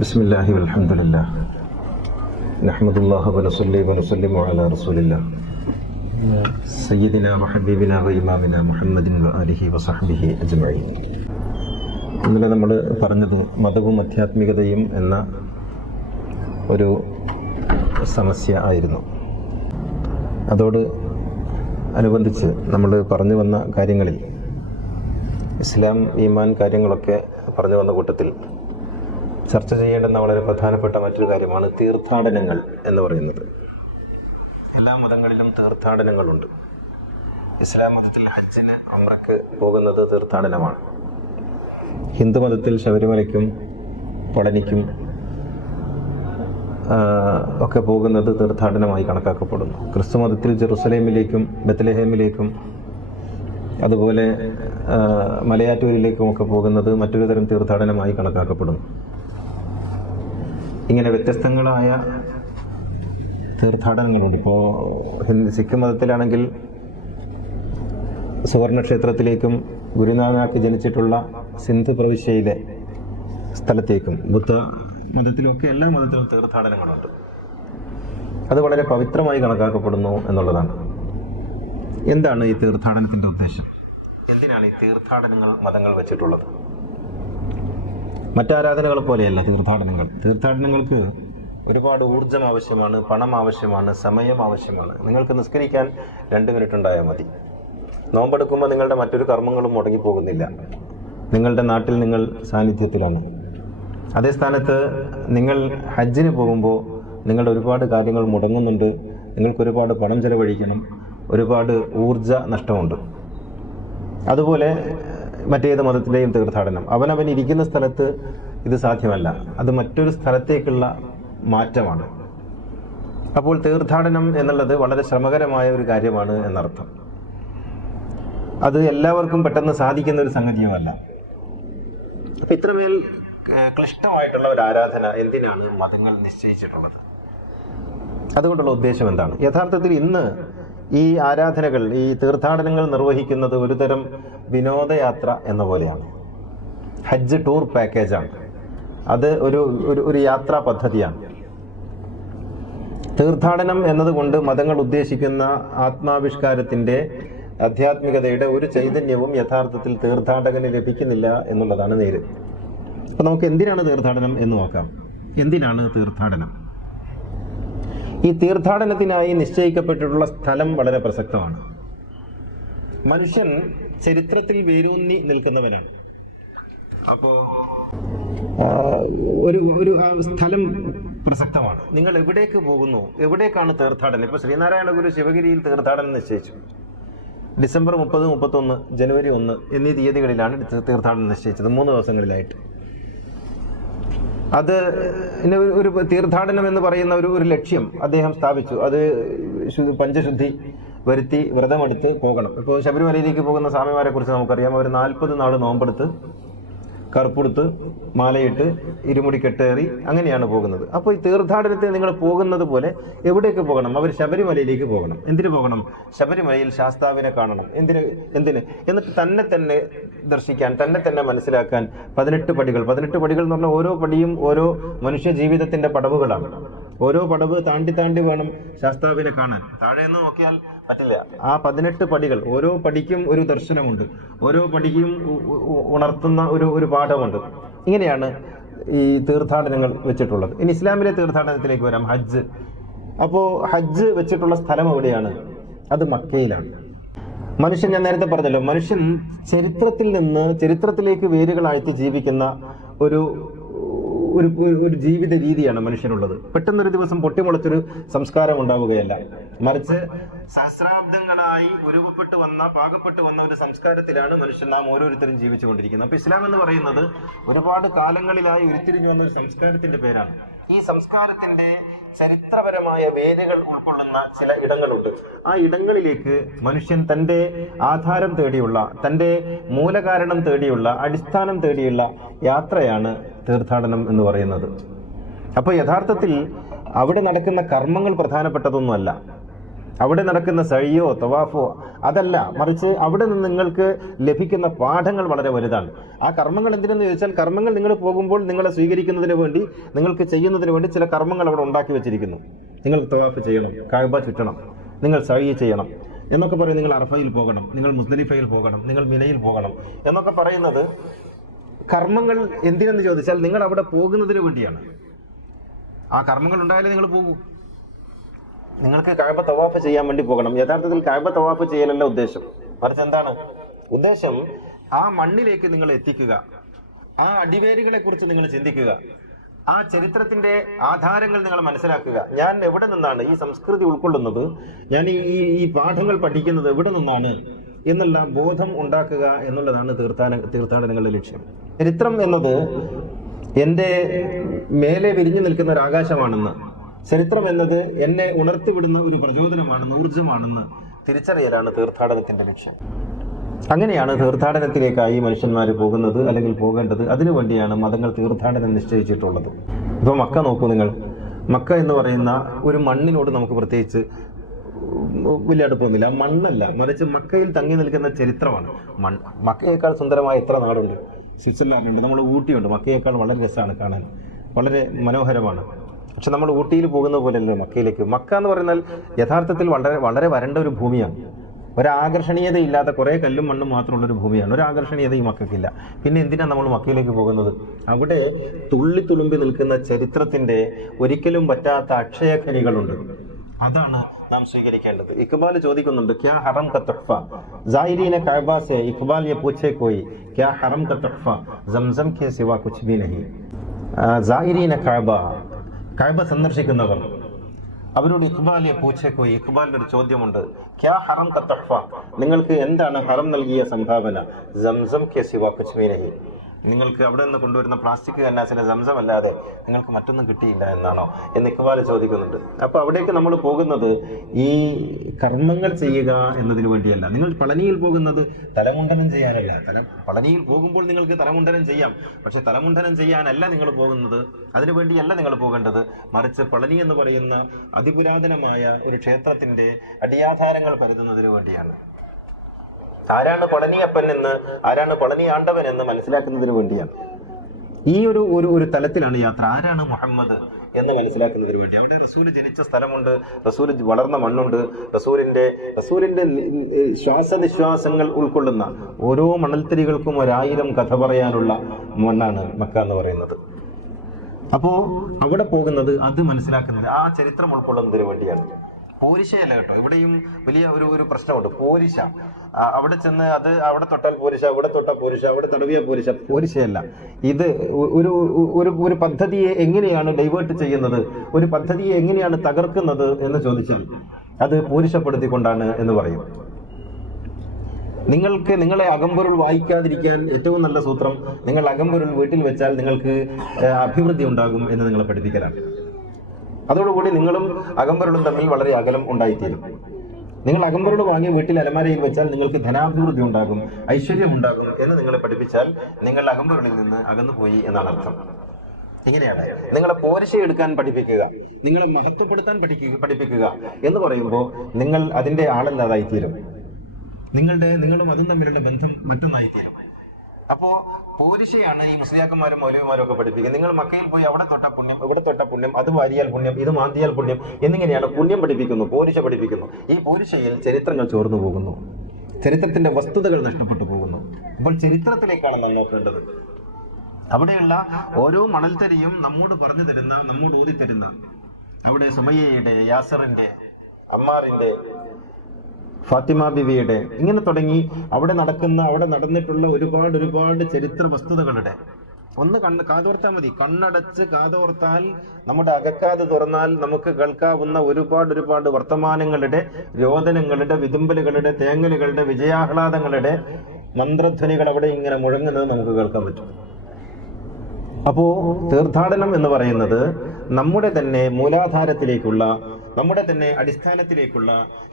ബിസ്മില്ലാഹി വൽഹംദുലില്ലാഹ് നഹ്മദുല്ലാഹി വനസ്സല്ലി വനുസല്ലിമു അലാ റസൂലില്ലാഹ് സയ്യിദിനാ വഹബീബിനാ വഇമാമിനാ മുഹമ്മദിൻ വആലിഹി വസഹ്ബിഹി അജ്മഈൻ. ഇന്നലെ നമ്മൾ പറഞ്ഞത് മതവും ആധ്യാത്മികതയും എന്ന ഒരു സമസ്യ ആയിരുന്നു. അതോട് അനുബന്ധിച്ച് നമ്മൾ പറഞ്ഞു വന്ന കാര്യങ്ങളിൽ ഇസ്ലാം, ഈമാൻ കാര്യങ്ങളൊക്കെ പറഞ്ഞു വന്ന കൂട്ടത്തിൽ ചർച്ച ചെയ്യേണ്ടുന്ന വളരെ പ്രധാനപ്പെട്ട മറ്റൊരു കാര്യമാണ് തീർത്ഥാടനങ്ങൾ എന്ന് പറയുന്നത്. എല്ലാ മതങ്ങളിലും തീർത്ഥാടനങ്ങളുണ്ട്. ഇസ്ലാം മതത്തിൽ ഹജ്ജിന് ഉംറയ്ക്ക് പോകുന്നത് തീർത്ഥാടനമാണ്. ഹിന്ദു മതത്തിൽ ശബരിമലയ്ക്കും പളനിക്കും ഒക്കെ പോകുന്നത് തീർത്ഥാടനമായി കണക്കാക്കപ്പെടുന്നു. ക്രിസ്തു മതത്തിൽ ജെറുസലേമിലേക്കും ബത്ലഹേമിലേക്കും അതുപോലെ മലയാറ്റൂരിലേക്കും ഒക്കെ പോകുന്നത് മറ്റൊരു തരം തീർത്ഥാടനമായി കണക്കാക്കപ്പെടുന്നു. ഇങ്ങനെ വ്യത്യസ്തങ്ങളായ തീർത്ഥാടനങ്ങളുണ്ട്. ഇപ്പോൾ സിഖ് മതത്തിലാണെങ്കിൽ സുവർണക്ഷേത്രത്തിലേക്കും ഗുരുനാനാക്ക് ജനിച്ചിട്ടുള്ള സിന്ധ് പ്രവിശ്യയിലെ സ്ഥലത്തേക്കും, ബുദ്ധ മതത്തിലുമൊക്കെ എല്ലാ മതത്തിലും തീർത്ഥാടനങ്ങളുണ്ട്. അത് വളരെ പവിത്രമായി കണക്കാക്കപ്പെടുന്നു എന്നുള്ളതാണ്. എന്താണ് ഈ തീർത്ഥാടനത്തിൻ്റെ ഉദ്ദേശം? എന്തിനാണ് ഈ തീർത്ഥാടനങ്ങൾ മതങ്ങൾ വെച്ചിട്ടുള്ളത്? മറ്റാരാധനകളെ പോലെയല്ല തീർത്ഥാടനങ്ങൾക്ക് ഒരുപാട് ഊർജം ആവശ്യമാണ്, പണം ആവശ്യമാണ്, സമയം ആവശ്യമാണ്. നിങ്ങൾക്ക് നിസ്കരിക്കാൻ 2 മിനിറ്റ് ഉണ്ടായാൽ മതി. നോമ്പെടുക്കുമ്പോൾ നിങ്ങളുടെ മറ്റൊരു കർമ്മങ്ങളും മുടങ്ങിപ്പോകുന്നില്ല. നിങ്ങളുടെ നാട്ടിൽ നിങ്ങൾ സാന്നിധ്യത്തിലാണ്. അതേ സ്ഥാനത്ത് നിങ്ങൾ ഹജ്ജിന് പോകുമ്പോൾ നിങ്ങളുടെ ഒരുപാട് കാര്യങ്ങൾ മുടങ്ങുന്നുണ്ട്. നിങ്ങൾക്ക് ഒരുപാട് പണം ചെലവഴിക്കണം, ഒരുപാട് ഊർജ നഷ്ടമുണ്ട്. അതുപോലെ മറ്റേത് മതത്തിലെയും തീർത്ഥാടനം അവനവൻ ഇരിക്കുന്ന സ്ഥലത്ത് ഇത് സാധ്യമല്ല. അത് മറ്റൊരു സ്ഥലത്തേക്കുള്ള മാറ്റമാണ്. അപ്പോൾ തീർത്ഥാടനം എന്നുള്ളത് വളരെ ശ്രമകരമായ ഒരു കാര്യമാണ് എന്നർത്ഥം. അത് എല്ലാവർക്കും പെട്ടെന്ന് സാധിക്കുന്ന ഒരു സംഗതിയുമല്ല. അപ്പം ഇത്രമേൽ ക്ലിഷ്ടമായിട്ടുള്ള ഒരു ആരാധന എന്തിനാണ് മതങ്ങൾ നിശ്ചയിച്ചിട്ടുള്ളത്? അതുകൊണ്ടുള്ള ഉദ്ദേശം എന്താണ്? യഥാർത്ഥത്തിൽ ഇന്ന് ഈ ആരാധനകൾ, ഈ തീർത്ഥാടനങ്ങൾ നിർവഹിക്കുന്നത് ഒരു തരം വിനോദയാത്ര എന്ന പോലെയാണ്. ഹജ്ജ് ടൂർ പാക്കേജാണ്. അത് ഒരു യാത്രാ പദ്ധതിയാണ്. തീർത്ഥാടനം എന്നതുകൊണ്ട് മതങ്ങൾ ഉദ്ദേശിക്കുന്ന ആത്മാവിഷ്കാരത്തിൻ്റെ, ആധ്യാത്മികതയുടെ ഒരു ചൈതന്യവും യഥാർത്ഥത്തിൽ തീർത്ഥാടകന് ലഭിക്കുന്നില്ല എന്നുള്ളതാണ് നേര്. അപ്പം നമുക്ക് എന്തിനാണ് തീർത്ഥാടനം എന്ന് നോക്കാം. എന്തിനാണ് തീർത്ഥാടനം? ഈ തീർത്ഥാടനത്തിനായി നിശ്ചയിക്കപ്പെട്ടിട്ടുള്ള സ്ഥലം വളരെ പ്രസക്തമാണ്. മനുഷ്യൻ ചരിത്രത്തിൽ വേരൂന്നി നിൽക്കുന്നവനാണ്. അപ്പോൾ ഒരു സ്ഥലം പ്രസക്തമാണ്. നിങ്ങൾ എവിടേക്ക് പോകുന്നു, എവിടേക്കാണ് തീർത്ഥാടനം? ഇപ്പോൾ ശ്രീനാരായണ ഗുരു ശിവഗിരിയിൽ തീർത്ഥാടനം നിശ്ചയിച്ചു. ഡിസംബർ 30, 31, ജനുവരി 1 എന്നീ തീയതികളിലാണ് തീർത്ഥാടനം നിശ്ചയിച്ചത്, 3 ദിവസങ്ങളിലായിട്ട്. അത് ഒരു തീർത്ഥാടനം എന്ന് പറയുന്ന ഒരു ലക്ഷ്യം അദ്ദേഹം സ്ഥാപിച്ചു. അത് പഞ്ചശുദ്ധി വരുത്തി വ്രതമെടുത്ത് പോകണം. ഇപ്പോൾ ശബരിമലയിലേക്ക് പോകുന്ന സ്വാമിമാരെ കുറിച്ച് നമുക്കറിയാം. അവർ 40 നാൾ നോമ്പെടുത്ത് കറുപ്പെടുത്ത് മാലയിട്ട് ഇരുമുടി കെട്ടേറി അങ്ങനെയാണ് പോകുന്നത്. അപ്പോൾ ഈ തീർത്ഥാടനത്തിന് നിങ്ങൾ പോകുന്നത് പോലെ എവിടേക്ക് പോകണം? അവർ ശബരിമലയിലേക്ക് പോകണം. എന്തിനു പോകണം? ശബരിമലയിൽ ശാസ്താവിനെ കാണണം. എന്തിന് എന്നിട്ട് തന്നെ ദർശിക്കാൻ, തന്നെ മനസ്സിലാക്കാൻ 18 പടികൾ എന്ന് പറഞ്ഞാൽ ഓരോ പടിയും ഓരോ മനുഷ്യ ജീവിതത്തിന്റെ പടവുകളാണ്. ഓരോ പടവ് താണ്ടി വേണം ശാസ്താവിനെ കാണാൻ. താഴെ നിന്ന് നോക്കിയാൽ പറ്റില്ല. ആ 18 പടികൾ, ഓരോ പടിക്കും ഒരു ദർശനമുണ്ട്, ഓരോ പടിക്കും ഉണർത്തുന്ന ഒരു പാഠമുണ്ട്. ഇങ്ങനെയാണ് ഈ തീർത്ഥാടനങ്ങൾ വെച്ചിട്ടുള്ളത്. ഇനി ഇസ്ലാമിലെ തീർത്ഥാടനത്തിലേക്ക് വരാം. ഹജ്ജ്. അപ്പോൾ ഹജ്ജ് വെച്ചിട്ടുള്ള സ്ഥലം എവിടെയാണ്? അത് മക്കയിലാണ്. മനുഷ്യൻ, ഞാൻ നേരത്തെ പറഞ്ഞല്ലോ, മനുഷ്യൻ ചരിത്രത്തിലേക്ക് വേരുകളാഴ്ത്തി ജീവിക്കുന്ന ഒരു ജീവിത രീതിയാണ് മനുഷ്യനുള്ളത്. പെട്ടെന്നൊരു ദിവസം പൊട്ടിമുളച്ചൊരു സംസ്കാരം ഉണ്ടാവുകയല്ല, മറിച്ച് സഹസ്രാബ്ദങ്ങളായി പാകപ്പെട്ടു വന്ന ഒരു സംസ്കാരത്തിലാണ് നാം ഓരോരുത്തരും ജീവിച്ചുകൊണ്ടിരിക്കുന്നത്. അപ്പൊ ഇസ്ലാം എന്ന് പറയുന്നത് ഒരുപാട് കാലങ്ങളിലായി ഉരുത്തിരിഞ്ഞു വന്ന ഒരു സംസ്കാരത്തിന്റെ പേരാണ്. ഈ സംസ്കാരത്തിന്റെ ചരിത്രപരമായ വേരുകൾ ഉൾക്കൊള്ളുന്ന ചില ഇടങ്ങളുണ്ട്. ആ ഇടങ്ങളിലേക്ക് മനുഷ്യൻ തന്റെ ആധാരം തേടിയുള്ള, തന്റെ മൂലകാരണം തേടിയുള്ള, അടിസ്ഥാനം തേടിയുള്ള യാത്രയാണ് തീർത്ഥാടനം എന്ന് പറയുന്നത്. അപ്പോൾ യഥാർത്ഥത്തിൽ അവിടെ നടക്കുന്ന കർമ്മങ്ങൾ പ്രധാനപ്പെട്ടതൊന്നുമല്ല. അവിടെ നടക്കുന്ന സഴിയോ തവാഫോ അതല്ല, മറിച്ച് അവിടെ നിന്ന് നിങ്ങൾക്ക് ലഭിക്കുന്ന പാഠങ്ങൾ വളരെ വലുതാണ്. ആ കർമ്മങ്ങൾ എന്തിനെന്ന് ചോദിച്ചാൽ, കർമ്മങ്ങൾ നിങ്ങൾ പോകുമ്പോൾ നിങ്ങളെ സ്വീകരിക്കുന്നതിന് വേണ്ടി, നിങ്ങൾക്ക് ചെയ്യുന്നതിന് വേണ്ടി ചില കർമ്മങ്ങൾ അവിടെ ഉണ്ടാക്കി വെച്ചിരിക്കുന്നു. നിങ്ങൾ തവാഫ് ചെയ്യണം, കഅബ ചുറ്റണം, നിങ്ങൾ സഴി ചെയ്യണം എന്നൊക്കെ പറയും. നിങ്ങൾ അറഫയിൽ പോകണം, നിങ്ങൾ മുസ്ദലിഫയിൽ പോകണം, നിങ്ങൾ മിനയിൽ പോകണം എന്നൊക്കെ പറയുന്നത് കർമ്മങ്ങൾ എന്തിനെന്ന് ചോദിച്ചാൽ നിങ്ങൾ അവിടെ പോകുന്നതിന് വേണ്ടിയാണ്. ആ കർമ്മങ്ങൾ ഉണ്ടായാലേ നിങ്ങൾ പോകൂ. നിങ്ങൾക്ക് കഅബ തവാഫ് ചെയ്യാൻ വേണ്ടി പോകണം. യഥാർത്ഥത്തിൽ കഅബ തവാഫ് ചെയ്യലല്ല ഉദ്ദേശം, മറിച്ച് എന്താണ് ഉദ്ദേശം? ആ മണ്ണിലേക്ക് നിങ്ങൾ എത്തിക്കുക, ആ അടിവേരുകളെ കുറിച്ച് നിങ്ങൾ ചിന്തിക്കുക, ആ ചരിത്രത്തിന്റെ ആധാരങ്ങൾ നിങ്ങൾ മനസ്സിലാക്കുക. ഞാൻ എവിടെ നിന്നാണ് ഈ സംസ്കൃതി ഉൾക്കൊള്ളുന്നത്, ഞാൻ ഈ പാഠങ്ങൾ പഠിക്കുന്നത് എവിടെ നിന്നാണ് എന്നുള്ള ബോധം ഉണ്ടാക്കുക എന്നുള്ളതാണ് തീർത്ഥാടനങ്ങളുടെ ലക്ഷ്യം. ചരിത്രം എന്നത് എൻ്റെ മേലെ വിരിഞ്ഞു നിൽക്കുന്ന ഒരു ആകാശമാണെന്ന്, ചരിത്രം എന്നത് എന്നെ ഉണർത്തിവിടുന്ന ഒരു പ്രചോദനമാണെന്ന്, ഊർജമാണെന്ന് തിരിച്ചറിയലാണ് തീർത്ഥാടനത്തിന്റെ ലക്ഷ്യം. അങ്ങനെയാണ് തീർത്ഥാടനത്തിലേക്കായി മനുഷ്യന്മാർ പോകുന്നത്, അല്ലെങ്കിൽ പോകേണ്ടത്. അതിനുവേണ്ടിയാണ് മതങ്ങൾ തീർത്ഥാടനം നിശ്ചയിച്ചിട്ടുള്ളത്. ഇപ്പൊ മക്ക നോക്കൂ നിങ്ങൾ. മക്ക എന്ന് പറയുന്ന ഒരു മണ്ണിനോട് നമുക്ക് പ്രത്യേകിച്ച് വലിയ അടുപ്പമൊന്നുമില്ല. ആ മണ്ണല്ല, മറിച്ച് മക്കയിൽ തങ്ങി നിൽക്കുന്ന ചരിത്രമാണ്. മക്കയേക്കാൾ സുന്ദരമായ എത്ര നാടുണ്ട്? സ്വിറ്റ്സർലാൻഡുണ്ട്, നമ്മൾ ഊട്ടിയുണ്ട്. മക്കയേക്കാൾ വളരെ രസമാണ് കാണാൻ, വളരെ മനോഹരമാണ്. പക്ഷെ നമ്മൾ ഊട്ടിയിൽ പോകുന്ന പോലെയല്ലോ മക്കയിലേക്ക്. മക്ക എന്ന് പറഞ്ഞാൽ യഥാർത്ഥത്തിൽ വളരെ വളരെ വരണ്ട ഒരു ഭൂമിയാണ്. ഒരാകർഷണീയതയില്ലാത്ത കുറേ കല്ലും മണ്ണും മാത്രമുള്ളൊരു ഭൂമിയാണ്. ഒരാകർഷണീയതയും മക്കൾക്കില്ല. പിന്നെ എന്തിനാണ് നമ്മൾ മക്കയിലേക്ക് പോകുന്നത്? അവിടെ തുള്ളിത്തുളുമ്പി നിൽക്കുന്ന ചരിത്രത്തിന്റെ ഒരിക്കലും പറ്റാത്ത അക്ഷയഖനികളുണ്ട്. അതാണ് നാം സ്വീകരിക്കേണ്ടത്. ഇഖ്ബാൽ ചോദിക്കുന്നുണ്ട്, ക്യാ ഹറം ക തുഹ്ഫ സായിരീന കഅബ സേ ഇഖ്ബാൽ യെ പൂछे कोई क्या हरम का तुहफा സംസം के सिवा कुछ भी नहीं. സായിരീന കഅബ സന്ദർശിക്കുന്നവർ, അവരോട് ഇഖ്ബാലിയെ പൂച്ചേക്കോയി, ഇഖ്ബാലിന്റെ ഒരു ചോദ്യമുണ്ട്, ക്യാ ഹറം ക തുഹ്ഫ, നിങ്ങൾക്ക് എന്താണ് ഹറം നൽകിയ സംഭാവന? സംസം കെ സിവാ കുച്ച് ഭീ നഹി, നിങ്ങൾക്ക് അവിടെ നിന്ന് കൊണ്ടുവരുന്ന പ്ലാസ്റ്റിക് കന്നാസിലെ സംസം അല്ലാതെ നിങ്ങൾക്ക് മറ്റൊന്നും കിട്ടിയില്ല എന്നാണോ എന്ന് ഇഖ്ബാൽ ചോദിക്കുന്നുണ്ട്. അപ്പൊ അവിടേക്ക് നമ്മൾ പോകുന്നത് ഈ കർമ്മങ്ങൾ ചെയ്യുക എന്നതിന് വേണ്ടിയല്ല. നിങ്ങൾ പളനിയിൽ പോകുന്നത് തലമുണ്ടനം ചെയ്യാനല്ല. പളനിയിൽ പോകുമ്പോൾ നിങ്ങൾക്ക് തലമുണ്ടനം ചെയ്യാം, പക്ഷെ തലമുണ്ടനം ചെയ്യാനല്ല നിങ്ങൾ പോകുന്നത്, അതിനു വേണ്ടിയല്ല നിങ്ങൾ പോകേണ്ടത്. മറിച്ച് പളനി എന്ന് പറയുന്ന അതിപുരാതനമായ ഒരു ക്ഷേത്രത്തിന്റെ അടിയാധാരങ്ങൾ പരതുന്നതിന് വേണ്ടിയാണ്. ആരാണ് പളനിയപ്പൻ എന്ന്, ആരാണ് പളനി ആണ്ടവൻ എന്ന് മനസ്സിലാക്കുന്നതിന് വേണ്ടിയാണ്. ഈ ഒരു തലത്തിലാണ് യാത്ര. ആരാണ് മുഹമ്മദ് എന്ന് മനസ്സിലാക്കുന്നതിന് വേണ്ടി. അവിടെ റസൂല് ജനിച്ച സ്ഥലമുണ്ട്, റസൂല് വളർന്ന മണ്ണുണ്ട്, റസൂലിന്റെ ശ്വാസനിശ്വാസങ്ങൾ ഉൾക്കൊള്ളുന്ന ഓരോ മണൽത്തിരികൾക്കും 1000 കഥ പറയാനുള്ള മണ്ണാണ് മക്ക എന്ന് പറയുന്നത്. അപ്പോ അവിടെ പോകുന്നത് അത് മനസ്സിലാക്കുന്നത്, ആ ചരിത്രം ഉൾക്കൊള്ളുന്നതിന് വേണ്ടിയാണ്. പോരിശയല്ല കേട്ടോ. ഇവിടെയും വലിയ ഒരു പ്രശ്നമുണ്ട്. പോരിശ, അവിടെ ചെന്ന് അത് അവിടെ തൊട്ടാൽ പോരിശ, ഇവിടെ തൊട്ടാൽ പോരിശ, അവിടെ തടവിയ പോരിശ. പോരിശയല്ല ഇത്. ഒരു പദ്ധതിയെ എങ്ങനെയാണ് ഡൈവേർട്ട് ചെയ്യുന്നത്, ഒരു പദ്ധതിയെ എങ്ങനെയാണ് തകർക്കുന്നത് എന്ന് ചോദിച്ചാൽ അത് പോരിശപ്പെടുത്തിക്കൊണ്ടാണ് എന്ന് പറയും. നിങ്ങളെ അകമ്പൊരുൾ വായിക്കാതിരിക്കാൻ ഏറ്റവും നല്ല സൂത്രം, നിങ്ങൾ അകമ്പൊരുൾ വീട്ടിൽ വെച്ചാൽ നിങ്ങൾക്ക് അഭിവൃദ്ധി ഉണ്ടാകും എന്ന് നിങ്ങളെ പഠിപ്പിക്കലാണ്. അതോടുകൂടി നിങ്ങളും അകമ്പൊരുളും തമ്മിൽ വളരെ അകലം ഉണ്ടായിത്തീരും. നിങ്ങൾ അകമ്പൊരുൾ വാങ്ങി വീട്ടിൽ അലമാരയിൽ വെച്ചാൽ നിങ്ങൾക്ക് ധനാഭിവൃദ്ധി ഉണ്ടാകും, ഐശ്വര്യം ഉണ്ടാകും എന്ന് നിങ്ങളെ പഠിപ്പിച്ചാൽ നിങ്ങൾ അകമ്പൊരുളിൽ നിന്ന് അകന്നുപോയി എന്നാണ് അർത്ഥം. ഇങ്ങനെയാണ് നിങ്ങളെ പോരിശ എടുക്കാൻ പഠിപ്പിക്കുക, നിങ്ങളെ മഹത്വപ്പെടുത്താൻ പഠിപ്പിക്കുക എന്ന് പറയുമ്പോൾ നിങ്ങൾ അതിന്റെ ആളല്ലാതായിത്തീരും. നിങ്ങളും അതും തമ്മിലുള്ള ബന്ധം മറ്റൊന്നായിത്തീരും. അപ്പോ പോരിശയാണ് ഈ മുസ്ലിയാക്കന്മാരും മൗലവിമാരും ഒക്കെ പഠിപ്പിക്കുക. നിങ്ങൾ മക്കയിൽ പോയി അവിടെ തൊട്ട പുണ്യം, ഇവിടെ തൊട്ട പുണ്യം, അത് വാരിയാൽ പുണ്യം, ഇത് മാന്തിയാൽ പുണ്യം എന്നിങ്ങനെയാണ് പുണ്യം പഠിപ്പിക്കുന്നു, പോരിശ പഠിപ്പിക്കുന്നു. ഈ പോരിശയിൽ ചരിത്രങ്ങൾ ചോർന്നു പോകുന്നു, ചരിത്രത്തിന്റെ വസ്തുതകൾ നഷ്ടപ്പെട്ടു പോകുന്നു. അപ്പോൾ ചരിത്രത്തിലേക്കാണ് നാം നോക്കേണ്ടത്. അവിടെയുള്ള ഓരോ മണൽത്തരിയും നമ്മോട് പറഞ്ഞു തരുന്ന, നമ്മോട് ഊതി തരുന്ന, അവിടെ സുമയ്യയുടെ, യാസറിന്റെ, അമ്മാറിന്റെ, ഫാത്തിമ ബിവിയുടെ, ഇങ്ങനെ തുടങ്ങി അവിടെ നടന്നിട്ടുള്ള ഒരുപാട് ചരിത്ര വസ്തുതകളുടെ ഒന്ന് കാതോർത്താൽ മതി. കണ്ണടച്ച് കാതോർത്താൽ, നമ്മുടെ അകക്കാതെ തുറന്നാൽ നമുക്ക് കേൾക്കാവുന്ന ഒരുപാട് വർത്തമാനങ്ങളുടെ, രോദനങ്ങളുടെ, വിതുമ്പലുകളുടെ, തേങ്ങലുകളുടെ, വിജയാഹ്ലാദങ്ങളുടെ മന്ത്രധ്വനികൾ അവിടെ ഇങ്ങനെ മുഴങ്ങുന്നത് നമുക്ക് കേൾക്കാൻ പറ്റും. അപ്പോ തീർത്ഥാടനം എന്ന് പറയുന്നത് നമ്മുടെ തന്നെ മൂലാധാരത്തിലേക്കുള്ള, നമ്മുടെ തന്നെ അടിസ്ഥാനത്തിലേക്കുള്ള,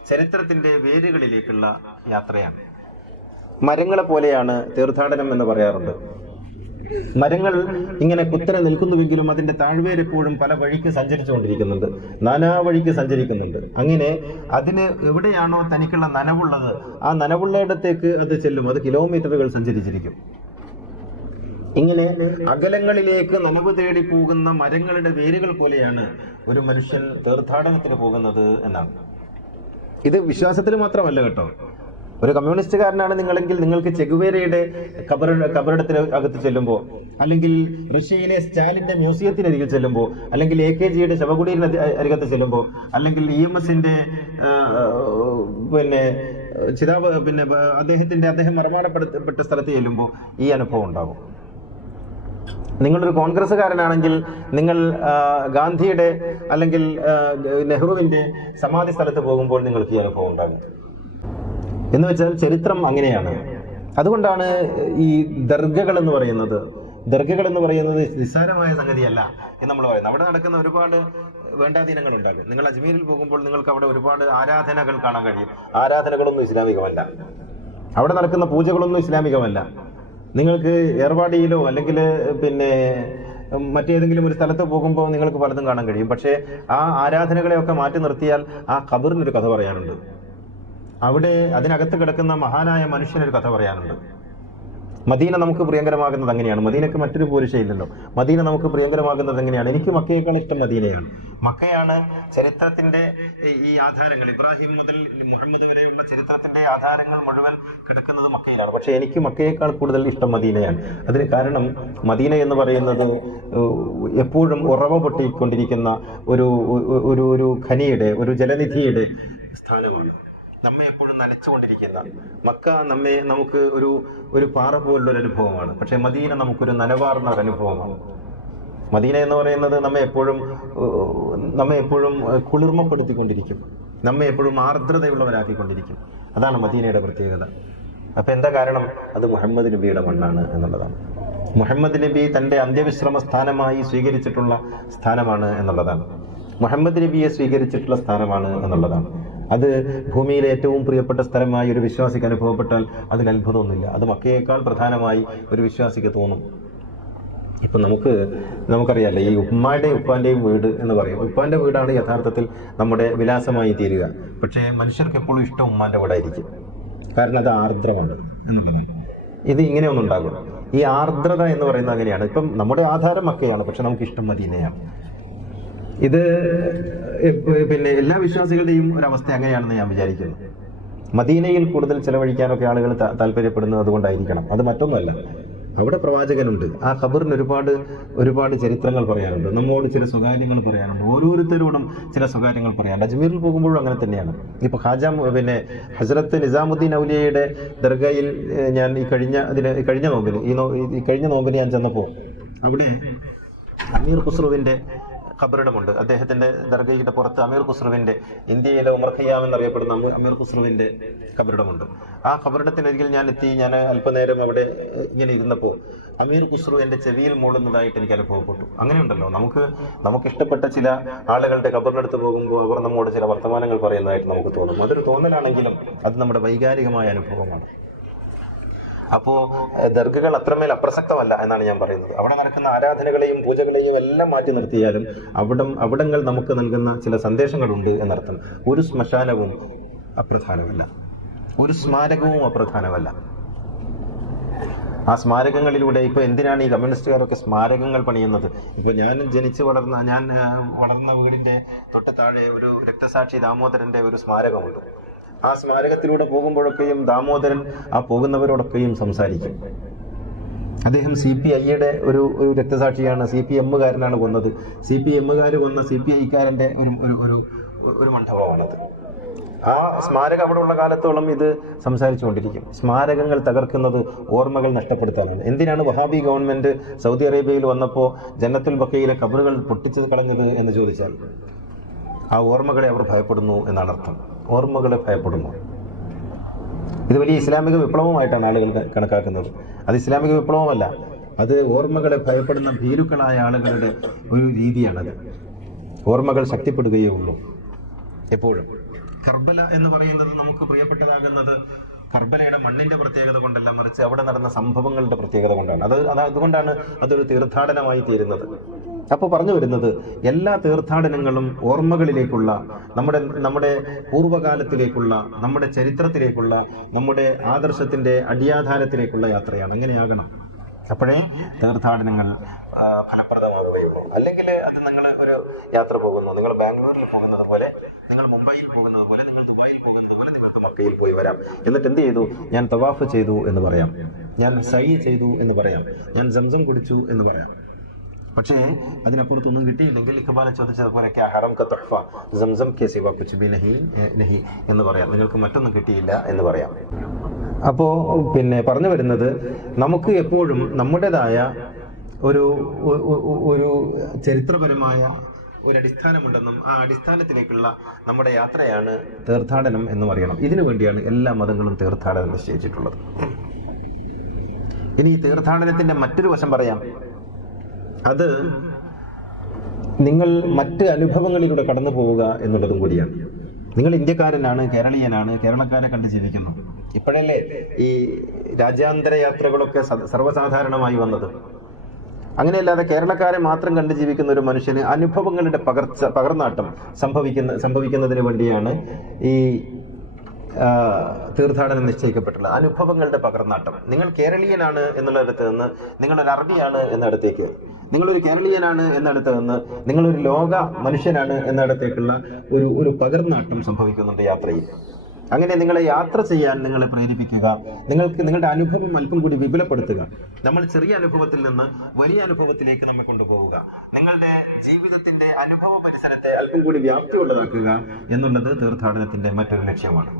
ചരിത്രത്തിന്റെ വേരുകളിലേക്കുള്ള യാത്രയാണ്. മരങ്ങളെ പോലെയാണ് തീർത്ഥാടനം എന്ന് പറയാറുണ്ട്. മരങ്ങൾ ഇങ്ങനെ കുത്തനെ നിൽക്കുന്നുവെങ്കിലും അതിന്റെ താഴ്വേര് എപ്പോഴും പല വഴിക്ക് സഞ്ചരിച്ചുകൊണ്ടിരിക്കുന്നുണ്ട്, നാനാ വഴിക്ക് സഞ്ചരിക്കുന്നുണ്ട്. അങ്ങനെ അതിന് എവിടെയാണോ തനിക്കുള്ള നനവുള്ളത് ആ നനവുള്ളയിടത്തേക്ക് അത് ചെല്ലും. അത് കിലോമീറ്ററുകൾ സഞ്ചരിച്ചിരിക്കും. ഇങ്ങനെ അകലങ്ങളിലേക്ക് നനവ് തേടി പോകുന്ന മരങ്ങളുടെ വേരുകൾ പോലെയാണ് ഒരു മനുഷ്യൻ തീർത്ഥാടനത്തിന് പോകുന്നത് എന്നാണ്. ഇത് വിശ്വാസത്തിൽ മാത്രമല്ല കേട്ടോ. ഒരു കമ്മ്യൂണിസ്റ്റുകാരനാണ് നിങ്ങളെങ്കിൽ നിങ്ങൾക്ക് ചെഗുവേരയുടെ കബറിടത്തിന് അകത്ത് ചെല്ലുമ്പോൾ, അല്ലെങ്കിൽ റഷ്യയിലെ സ്റ്റാലിന്റെ മ്യൂസിയത്തിനരികിൽ ചെല്ലുമ്പോൾ, അല്ലെങ്കിൽ AKGയുടെ ശവകുടീരിന് അരികത്ത് ചെല്ലുമ്പോൾ, അല്ലെങ്കിൽ EMSന്റെ അദ്ദേഹം മർമാണപ്പെട്ട സ്ഥലത്ത് ചെല്ലുമ്പോൾ ഈ അനുഭവം ഉണ്ടാകും. നിങ്ങളൊരു കോൺഗ്രസ്സുകാരനാണെങ്കിൽ നിങ്ങൾ ഗാന്ധിയുടെ അല്ലെങ്കിൽ നെഹ്റുവിന്റെ സമാധി സ്ഥലത്ത് പോകുമ്പോൾ നിങ്ങൾക്ക് ഈ അനുഭവം ഉണ്ടാകും. എന്ന് വെച്ചാൽ ചരിത്രം അങ്ങനെയാണ്. അതുകൊണ്ടാണ് ഈ ദർഗകൾ എന്ന് പറയുന്നത് നിസ്സാരമായ സംഗതിയല്ല എന്ന് നമ്മൾ പറയുന്നത്. അവിടെ നടക്കുന്ന ഒരുപാട് വേണ്ടാധീനങ്ങൾ ഉണ്ടാകും. നിങ്ങൾ അജ്മീരിൽ പോകുമ്പോൾ നിങ്ങൾക്ക് അവിടെ ഒരുപാട് ആരാധനകൾ കാണാൻ കഴിയും. ആരാധനകളൊന്നും ഇസ്ലാമികമല്ല. അവിടെ നടക്കുന്ന പൂജകളൊന്നും ഇസ്ലാമികമല്ല. നിങ്ങൾക്ക് ഏർവാടിയിലോ അല്ലെങ്കിൽ മറ്റേതെങ്കിലും ഒരു സ്ഥലത്ത് പോകുമ്പോൾ നിങ്ങൾക്ക് പലതും കാണാൻ കഴിയും. പക്ഷേ ആ ആരാധനകളെയൊക്കെ മാറ്റി നിർത്തിയാൽ ആ ഖബറിനൊരു കഥ പറയാനുണ്ട്. അവിടെ അതിനകത്ത് കിടക്കുന്ന മഹാനായ മനുഷ്യനൊരു കഥ പറയാനുണ്ട്. മദീന നമുക്ക് പ്രിയങ്കരമാകുന്നത് അങ്ങനെയാണ്. മദീനക്ക് മറ്റൊരു പോരിശയില്ലല്ലോ. മദീന നമുക്ക് പ്രിയങ്കരമാകുന്നത് എങ്ങനെയാണ്? എനിക്ക് മക്കയേക്കാൾ ഇഷ്ടം മദീനയാണ്. മക്കയാണ് ചരിത്രത്തിന്റെ ഈ ആധാരങ്ങൾ, ഇബ്രാഹിം മുതൽ മുഹമ്മദ് വരെയുള്ള ചരിത്രത്തിന്റെ ആധാരങ്ങൾ മുഴുവൻ കിടക്കുന്നത് മക്കയിലാണ്. പക്ഷെ എനിക്ക് മക്കയേക്കാൾ കൂടുതൽ ഇഷ്ടം മദീനയാണ്. അതിന് കാരണം മദീന എന്ന് പറയുന്നത് എപ്പോഴും ഉറവ പൊട്ടിക്കൊണ്ടിരിക്കുന്ന ഒരു ഖനിയുടെ, ഒരു ജലനിധിയുടെ സ്ഥാനമാണ്. നമ്മെ എപ്പോഴും നനച്ചുകൊണ്ടിരിക്കുന്ന മക്ക നമുക്ക് ഒരു പാറ പോലുള്ളൊരു അനുഭവമാണ്. പക്ഷെ മദീന നമുക്കൊരു നനവാർന്ന ഒരു അനുഭവമാണ്. മദീന എന്ന് പറയുന്നത് നമ്മെ എപ്പോഴും കുളിർമപ്പെടുത്തിക്കൊണ്ടിരിക്കും, നമ്മെ എപ്പോഴും ആർദ്രതയുള്ളവരാക്കിക്കൊണ്ടിരിക്കും. അതാണ് മദീനയുടെ പ്രത്യേകത. അപ്പൊ എന്താ കാരണം? അത് മുഹമ്മദ് നബിയുടെ മണ്ണാണ് എന്നുള്ളതാണ്. മുഹമ്മദ് നബി തന്റെ അന്ത്യവിശ്രമ സ്ഥാനമായി സ്വീകരിച്ചിട്ടുള്ള സ്ഥാനമാണ് എന്നുള്ളതാണ്. മുഹമ്മദ് നബിയെ സ്വീകരിച്ചിട്ടുള്ള സ്ഥാനമാണ് എന്നുള്ളതാണ്. അത് ഭൂമിയിലെ ഏറ്റവും പ്രിയപ്പെട്ട സ്ഥലമായി ഒരു വിശ്വാസിക്ക് അനുഭവപ്പെട്ടാൽ അതിൽ അത്ഭുതമൊന്നുമില്ല. അത് മക്കയേക്കാൾ പ്രധാനമായി ഒരു വിശ്വാസിക്ക് തോന്നും. ഇപ്പൊ നമുക്കറിയാലോ, ഈ ഉമ്മാന്റെയും ഉപ്പാന്റെയും വീട് എന്ന് പറയും. ഉപ്പാന്റെ വീടാണ് യഥാർത്ഥത്തിൽ നമ്മുടെ വിലാസമായി തീരുക. പക്ഷേ മനുഷ്യർക്ക് എപ്പോഴും ഇഷ്ടം ഉമ്മാന്റെ വീടായിരിക്കും. കാരണം അത് ആർദ്രമാണ് എന്നുള്ളതാണ്. ഇത് ഇങ്ങനെയൊന്നും ഉണ്ടാകും. ഈ ആർദ്രത എന്ന് പറയുന്നത് അങ്ങനെയാണ്. ഇപ്പം നമ്മുടെ ആധാരം മക്കയാണ്, പക്ഷെ നമുക്ക് ഇഷ്ടം മദീനയാണ്. ഇത് എല്ലാ വിശ്വാസികളുടെയും ഒരവസ്ഥ അങ്ങനെയാണെന്ന് ഞാൻ വിചാരിക്കുന്നു. മദീനയിൽ കൂടുതൽ ചെലവഴിക്കാനൊക്കെ ആളുകൾ താല്പര്യപ്പെടുന്നത് അതുകൊണ്ടായിരിക്കണം. അത് മറ്റൊന്നുമല്ല. അവിടെ പ്രവാചകനുണ്ട്. ആ ഖബറിന് ഒരുപാട് ചരിത്രങ്ങൾ പറയാനുണ്ട്. നമ്മോട് ചില സ്വകാര്യങ്ങൾ പറയാനുണ്ട്. ഓരോരുത്തരോടും ചില സ്വകാര്യങ്ങൾ പറയാനുണ്ട്. അജ്മീറിൽ പോകുമ്പോഴും അങ്ങനെ തന്നെയാണ്. ഇപ്പൊ ഹസ്രത്ത് നിസാമുദ്ദീൻ ഔലിയയുടെ ദർഗയിൽ ഞാൻ ഈ കഴിഞ്ഞ നോമ്പിന് ഞാൻ ചെന്നപ്പോൾ അവിടെ അമീർ ഖുസ്രുവിന്റെ ഖബറിടമുണ്ട്. അദ്ദേഹത്തിന്റെ ദർഗയുടെ പുറത്ത് അമീർ ഖുസ്രുവിന്റെ, ഇന്ത്യയിലെ ഉമർ ഖയ്യാം എന്നറിയപ്പെടുന്ന അമീർ ഖുസ്രുവിന്റെ ഖബറിടമുണ്ട്. ആ ഖബറിടത്തിനരികിൽ ഞാൻ എത്തി. ഞാൻ അല്പനേരം അവിടെ ഇങ്ങനെ ഇരുന്നപ്പോൾ അമീർ ഖുസ്രു എന്റെ ചെവിയിൽ മൂളുന്നതായിട്ട് എനിക്ക് അനുഭവപ്പെട്ടു. അങ്ങനെയുണ്ടല്ലോ, നമുക്ക് ഇഷ്ടപ്പെട്ട ചില ആളുകളുടെ ഖബറിനടുത്ത് പോകുമ്പോൾ അവർ നമ്മോട് ചില വർത്തമാനങ്ങൾ പറയുന്നതായിട്ട് നമുക്ക് തോന്നും. അതൊരു തോന്നലാണെങ്കിലും അത് നമ്മുടെ വൈകാരികമായ അനുഭവമാണ്. അപ്പോ ദർഗകൾ അത്രമേൽ അപ്രസക്തമല്ല എന്നാണ് ഞാൻ പറയുന്നത്. അവിടെ നടക്കുന്ന ആരാധനകളെയും പൂജകളെയും എല്ലാം മാറ്റി നിർത്തിയാലും അവിടങ്ങൾ നമുക്ക് നൽകുന്ന ചില സന്ദേശങ്ങളുണ്ട് എന്നർത്ഥം. ഒരു ശ്മശാനവും അപ്രധാനമല്ല, ഒരു സ്മാരകവും അപ്രധാനമല്ല. ആ സ്മാരകങ്ങളിലൂടെ ഇപ്പൊ എന്തിനാണ് ഈ കമ്മ്യൂണിസ്റ്റുകാരൊക്കെ സ്മാരകങ്ങൾ പണിയുന്നത്? ഇപ്പൊ ഞാൻ വളർന്ന വീടിന്റെ തൊട്ട് താഴെ ഒരു രക്തസാക്ഷി ദാമോദരന്റെ ഒരു സ്മാരകമുണ്ട്. ആ സ്മാരകത്തിലൂടെ പോകുമ്പോഴൊക്കെയും ദാമോദരൻ ആ പോകുന്നവരോടൊക്കെയും സംസാരിക്കും. അദ്ദേഹം CPIയുടെ ഒരു രക്തസാക്ഷിയാണ്. CPMകാരനാണ് കൊന്നത്. CPMകാർ കൊന്ന CPIക്കാരന്റെ ഒരു മണ്ഡപമാണത്. ആ സ്മാരകം അവിടെ ഉള്ള കാലത്തോളം ഇത് സംസാരിച്ചുകൊണ്ടിരിക്കും. സ്മാരകങ്ങൾ തകർക്കുന്നത് ഓർമ്മകൾ നഷ്ടപ്പെടുത്താനാണ്. എന്തിനാണ് വഹാബി ഗവൺമെന്റ് സൗദി അറേബ്യയിൽ വന്നപ്പോൾ ജന്നത്തുൽ ബഖയിലെ ഖബറുകൾ പൊട്ടിച്ചത് കളഞ്ഞത് എന്ന് ചോദിച്ചാൽ ആ ഓർമ്മകളെ അവർ ഭയപ്പെടുന്നു എന്നാണ് അർത്ഥം. ഓർമ്മകളെ ഭയപ്പെടുന്നു. ഇത് വലിയ ഇസ്ലാമിക വിപ്ലവമായിട്ടാണ് ആളുകൾ കണക്കാക്കുന്നത്. അത് ഇസ്ലാമിക വിപ്ലവമല്ല, അത് ഓർമ്മകളെ ഭയപ്പെടുന്ന ഭീരുക്കളായ ആളുകളുടെ ഒരു രീതിയാണത്. ഓർമ്മകൾ ശക്തിപ്പെടുകയേ ഉള്ളൂ എപ്പോഴും. കർബല എന്ന് പറയുന്നത് നമുക്ക് പ്രിയപ്പെട്ടതാകുന്നത് കർബലയുടെ മണ്ണിന്റെ പ്രത്യേകത കൊണ്ടല്ല, മറിച്ച് അവിടെ നടന്ന സംഭവങ്ങളുടെ പ്രത്യേകത കൊണ്ടാണ്. അതുകൊണ്ടാണ് അതൊരു തീർത്ഥാടനമായി തീരുന്നത്. അപ്പോൾ പറഞ്ഞു വരുന്നത്, എല്ലാ തീർത്ഥാടനങ്ങളും ഓർമ്മകളിലേക്കുള്ള, നമ്മുടെ പൂർവ്വകാലത്തിലേക്കുള്ള, നമ്മുടെ ചരിത്രത്തിലേക്കുള്ള, നമ്മുടെ ആദർശത്തിന്റെ അടിയാധാരത്തിലേക്കുള്ള യാത്രയാണ്. അങ്ങനെയാകണം. അപ്പോഴേ തീർത്ഥാടനങ്ങൾ ഫലപ്രദമാവുകയുള്ളൂ. അല്ലെങ്കിൽ അത് നിങ്ങൾ ഒരു യാത്ര പോകുന്നു, നിങ്ങൾ ബാംഗ്ലൂരിൽ പോകുന്നത് പോലെ, നിങ്ങൾ മുംബൈയിൽ പോകുന്നത് പോലെ, നിങ്ങൾ ദുബായിൽ പോകുന്നത് പോലെ നിങ്ങൾക്ക് മക്കയിൽ പോയി വരാം. എന്നിട്ട് എന്ത് ചെയ്തു? ഞാൻ തവാഫ് ചെയ്തു എന്ന് പറയാം, ഞാൻ സൈ ചെയ്തു എന്ന് പറയാം, ഞാൻ സംസം കുടിച്ചു എന്ന് പറയാം. പക്ഷേ അതിനപ്പുറത്തൊന്നും കിട്ടിയില്ലെങ്കിൽ ഇഖ്ബാൽ ചോദിച്ചതുപോലെ ഹറം ക തുഹ്ഫ സംസം കെ സിവ കുച്ച് ബി നഹി എന്ന് പറയാം. നിങ്ങൾക്ക് മറ്റൊന്നും കിട്ടിയില്ല എന്ന് പറയാം. അപ്പോൾ പിന്നെ പറഞ്ഞു വരുന്നത്, നമുക്ക് എപ്പോഴും നമ്മുടേതായ ഒരു ചരിത്രപരമായ ഒരു അടിസ്ഥാനമുണ്ടെന്നും ആ അടിസ്ഥാനത്തിലേക്കുള്ള നമ്മുടെ യാത്രയാണ് തീർത്ഥാടനം എന്ന് പറയണം. ഇതിനു വേണ്ടിയാണ് എല്ലാ മതങ്ങളും തീർത്ഥാടനം നിശ്ചയിച്ചിട്ടുള്ളത്. ഇനി തീർത്ഥാടനത്തിന്റെ മറ്റൊരു വശം പറയാം. അത് നിങ്ങൾ മറ്റ് അനുഭവങ്ങളിലൂടെ കടന്നു പോവുക എന്നുള്ളതും കൂടിയാണ്. നിങ്ങൾ ഇന്ത്യക്കാരനാണ്, കേരളീയനാണ്, കേരളക്കാരെ കണ്ട് ജീവിക്കുന്നു. ഇപ്പോഴല്ലേ ഈ രാജ്യാന്തര യാത്രകളൊക്കെ സർവ്വസാധാരണമായി വന്നത്. അങ്ങനെയല്ലാതെ കേരളക്കാരെ മാത്രം കണ്ട് ജീവിക്കുന്ന ഒരു മനുഷ്യന് അനുഭവങ്ങളുടെ പകർന്നാട്ടം സംഭവിക്കുന്നതിന് വേണ്ടിയാണ് ഈ തീർത്ഥാടനം നിശ്ചയിക്കപ്പെട്ടുള്ളത്. അനുഭവങ്ങളുടെ പകർന്നാട്ടം. നിങ്ങൾ കേരളീയനാണ് എന്നുള്ളിടത്ത് നിന്ന് നിങ്ങളൊരു അറബിയാണ് എന്നിടത്തേക്ക്, നിങ്ങളൊരു കേരളീയനാണ് എന്നിടത്ത് നിന്ന് നിങ്ങളൊരു ലോക മനുഷ്യനാണ് എന്നിടത്തേക്കുള്ള ഒരു പകർന്നാട്ടം സംഭവിക്കുന്നുണ്ട് യാത്രയിൽ. അങ്ങനെ നിങ്ങളെ യാത്ര ചെയ്യാൻ നിങ്ങളെ പ്രേരിപ്പിക്കുക, നിങ്ങളുടെ അനുഭവം അല്പം കൂടി വിപുലപ്പെടുത്തുക, നമ്മൾ ചെറിയ അനുഭവത്തിൽ നിന്ന് വലിയ അനുഭവത്തിലേക്ക് നമ്മെ കൊണ്ടുപോവുക, നിങ്ങളുടെ ജീവിതത്തിന്റെ അനുഭവ പരിസരത്തെ അല്പം കൂടി വ്യാപ്തിയുള്ളതാക്കുക എന്നുള്ളത് തീർത്ഥാടനത്തിന്റെ മറ്റൊരു ലക്ഷ്യമാണ്.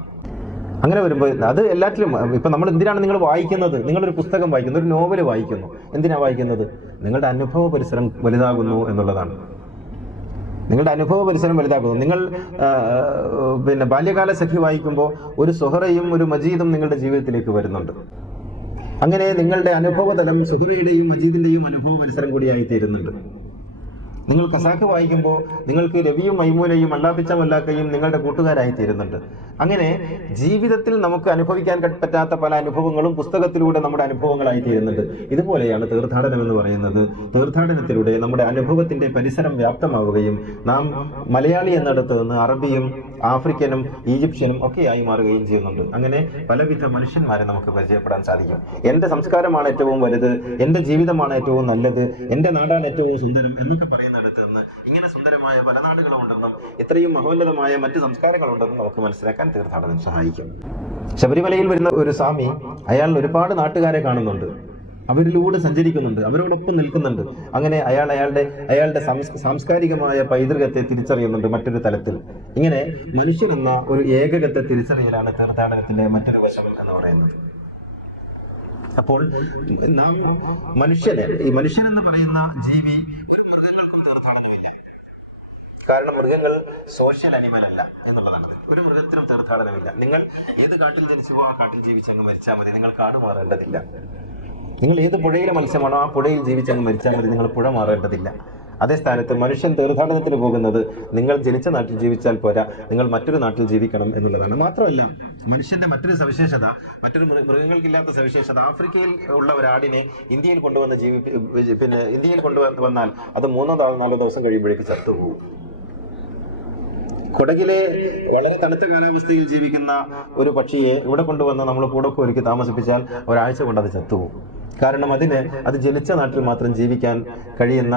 അങ്ങനെ വരുമ്പോൾ അത് എല്ലാറ്റിലും, ഇപ്പൊ നമ്മൾ എന്തിനാണ് നിങ്ങൾ വായിക്കുന്നത്? നിങ്ങളൊരു പുസ്തകം വായിക്കുന്നു, ഒരു നോവൽ വായിക്കുന്നു, എന്തിനാ വായിക്കുന്നത്? നിങ്ങളുടെ അനുഭവ പരിസരം വലുതാകുന്നു എന്നുള്ളതാണ്. നിങ്ങളുടെ അനുഭവ പരിസരം വലുതാക്കുന്നു. നിങ്ങൾ പിന്നെ ബാല്യകാല സഖി വായിക്കുമ്പോൾ ഒരു സുഹറയും ഒരു മജീദും നിങ്ങളുടെ ജീവിതത്തിലേക്ക് വരുന്നുണ്ട്. അങ്ങനെ നിങ്ങളുടെ അനുഭവതലം സുഹറയുടെയും മജീദിന്റെയും അനുഭവ പരിസരം കൂടിയായി തീരുന്നുണ്ട്. നിങ്ങൾ ഖസാക്ക് വായിക്കുമ്പോൾ നിങ്ങൾക്ക് രവിയും മൈമൂനയും അല്ലാപ്പിച്ച മല്ലാക്കയും നിങ്ങളുടെ കൂട്ടുകാരായി തീരുന്നുണ്ട്. അങ്ങനെ ജീവിതത്തിൽ നമുക്ക് അനുഭവിക്കാൻ പറ്റാത്ത പല അനുഭവങ്ങളും പുസ്തകത്തിലൂടെ നമ്മുടെ അനുഭവങ്ങളായി തീരുന്നുണ്ട്. ഇതുപോലെയാണ് തീർത്ഥാടനം എന്ന് പറയുന്നത്. തീർത്ഥാടനത്തിലൂടെ നമ്മുടെ അനുഭവത്തിന്റെ പരിസരം വ്യാപ്തമാവുകയും നാം മലയാളി എന്നിടത്ത് നിന്ന് അറബിയും ആഫ്രിക്കനും ഈജിപ്ഷ്യനും ഒക്കെയായി മാറുകയും ചെയ്യുന്നുണ്ട്. അങ്ങനെ പലവിധ മനുഷ്യന്മാരെ നമുക്ക് പരിചയപ്പെടാൻ സാധിക്കും. എന്റെ സംസ്കാരമാണ് ഏറ്റവും വലുത്, എന്റെ ജീവിതമാണ് ഏറ്റവും നല്ലത്, എന്റെ നാടാണ് ഏറ്റവും സുന്ദരം എന്നൊക്കെ പറയുന്നിടത്ത് നിന്ന് ഇങ്ങനെ സുന്ദരമായ പല നാടുകളുണ്ടെന്നും ഇത്രയും മഹോന്നതമായ മറ്റു സംസ്കാരങ്ങളുണ്ടെന്നും നമുക്ക് മനസ്സിലാക്കാൻ തീർത്ഥാടനം സഹായിക്കും. ശബരിമലയിൽ വരുന്ന ഒരു സ്വാമി, അയാൾ ഒരുപാട് നാട്ടുകാരെ കാണുന്നുണ്ട്, അവരിലൂടെ സഞ്ചരിക്കുന്നുണ്ട്, അവരോടൊപ്പം നിൽക്കുന്നുണ്ട്. അങ്ങനെ അയാളുടെ സാംസ്കാരികമായ പൈതൃകത്തെ തിരിച്ചറിയുന്നുണ്ട് മറ്റൊരു തലത്തിൽ. ഇങ്ങനെ മനുഷ്യരെന്ന ഒരു ഏകകത്തെ തിരിച്ചറിയലാണ് തീർത്ഥാടനത്തിന്റെ മറ്റൊരു വശം എന്ന് പറയുന്നത്. അപ്പോൾ നാം ഈ മനുഷ്യനെന്ന് പറയുന്ന ജീവി ഒരു മൃഗങ്ങൾക്കും തീർത്ഥാടനമില്ല. കാരണം മൃഗങ്ങൾ സോഷ്യൽ അനിമൽ അല്ല എന്നുള്ളതാണ്. ഒരു മൃഗത്തിനും തീർത്ഥാടനമില്ല. നിങ്ങൾ ഏത് കാട്ടിൽ ജനിച്ചുവോ ആ കാട്ടിൽ ജീവിച്ചങ്ങ് മരിച്ചാൽ മതി, നിങ്ങൾ കാട് മാറേണ്ടതില്ല. നിങ്ങൾ ഏത് പുഴയിലെ മത്സ്യമാണോ ആ പുഴയിൽ ജീവിച്ചങ്ങ് മരിച്ചാൽ മതി, നിങ്ങൾ പുഴ മാറേണ്ടതില്ല. അതേ സ്ഥാനത്ത് മനുഷ്യൻ തീർത്ഥാടനത്തിന് പോകുന്നത് നിങ്ങൾ ജനിച്ച നാട്ടിൽ ജീവിച്ചാൽ പോരാ, നിങ്ങൾ മറ്റൊരു നാട്ടിൽ ജീവിക്കണം എന്നുള്ളതാണ്. മാത്രമല്ല മനുഷ്യന്റെ മറ്റൊരു സവിശേഷത, മറ്റൊരു മൃഗങ്ങൾക്കില്ലാത്ത സവിശേഷത, ആഫ്രിക്കയിൽ ഉള്ള ഒരു ആടിനെ ഇന്ത്യയിൽ ഇന്ത്യയിൽ കൊണ്ടുവന്നാൽ അത് 3-4 ദിവസം കഴിയുമ്പോഴേക്ക് ചത്തുപോകും. കൊടകിലെ വളരെ തണുത്ത കാലാവസ്ഥയിൽ ജീവിക്കുന്ന ഒരു പക്ഷിയെ ഇവിടെ കൊണ്ടുവന്ന് നമ്മൾ കൂടൊക്കെ ഒരുക്കി താമസിപ്പിച്ചാൽ ഒരാഴ്ച കൊണ്ട് അത് ചത്തുപോകും. കാരണം അത് ജനിച്ച നാട്ടിൽ മാത്രം ജീവിക്കാൻ കഴിയുന്ന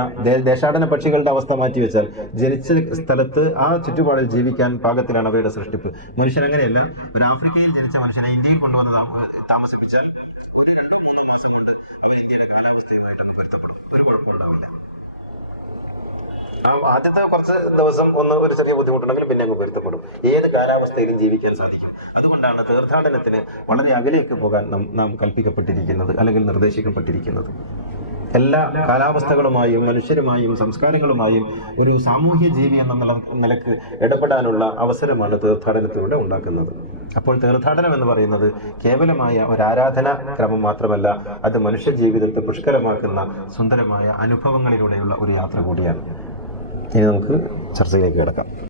ദേശാടന പക്ഷികളുടെ അവസ്ഥ മാറ്റിവെച്ചാൽ ജനിച്ച സ്ഥലത്ത് ആ ചുറ്റുപാടിൽ ജീവിക്കാൻ പാകത്തിലാണ് അവയുടെ സൃഷ്ടിപ്പ്. മനുഷ്യൻ അങ്ങനെയല്ല. ഒരു ആഫ്രിക്കയിൽ ജനിച്ച മനുഷ്യനെ ഇന്ത്യയിൽ കൊണ്ടുവന്ന് താമസിപ്പിച്ചാൽ ഒരു 2-3 മാസം കൊണ്ട് അവർ ഇന്ത്യയുടെ കാലാവസ്ഥയുമായിട്ട് പൊരുത്തപ്പെടും. ഒരു കുഴപ്പമുണ്ടാവില്ല. ആദ്യത്തെ കുറച്ച് ദിവസം ഒരു ചെറിയ ബുദ്ധിമുട്ടുണ്ടെങ്കിൽ പിന്നെ അങ്ങ് പൊരുത്തപ്പെടും. ഏത് കാലാവസ്ഥയിലും ജീവിക്കാൻ സാധിക്കും. അതുകൊണ്ടാണ് തീർത്ഥാടനത്തിന് വളരെ അകലേക്ക് പോകാൻ നാം കൽപ്പിക്കപ്പെട്ടിരിക്കുന്നത്, അല്ലെങ്കിൽ നിർദ്ദേശിക്കപ്പെട്ടിരിക്കുന്നത്. എല്ലാ കാലാവസ്ഥകളുമായും മനുഷ്യരുമായും സംസ്കാരങ്ങളുമായും ഒരു സാമൂഹ്യ ജീവി എന്ന നിലക്ക് ഇടപെടാനുള്ള അവസരമാണ് തീർത്ഥാടനത്തിലൂടെ ഉണ്ടാക്കുന്നത്. അപ്പോൾ തീർത്ഥാടനം എന്ന് പറയുന്നത് കേവലമായ ഒരു ആരാധന ക്രമം മാത്രമല്ല, അത് മനുഷ്യ ജീവിതത്തെ പുഷ്കലമാക്കുന്ന സുന്ദരമായ അനുഭവങ്ങളിലൂടെയുള്ള ഒരു യാത്ര കൂടിയാണ്. ഇനി നമുക്ക് ചർച്ചയിലേക്ക് കിടക്കാം.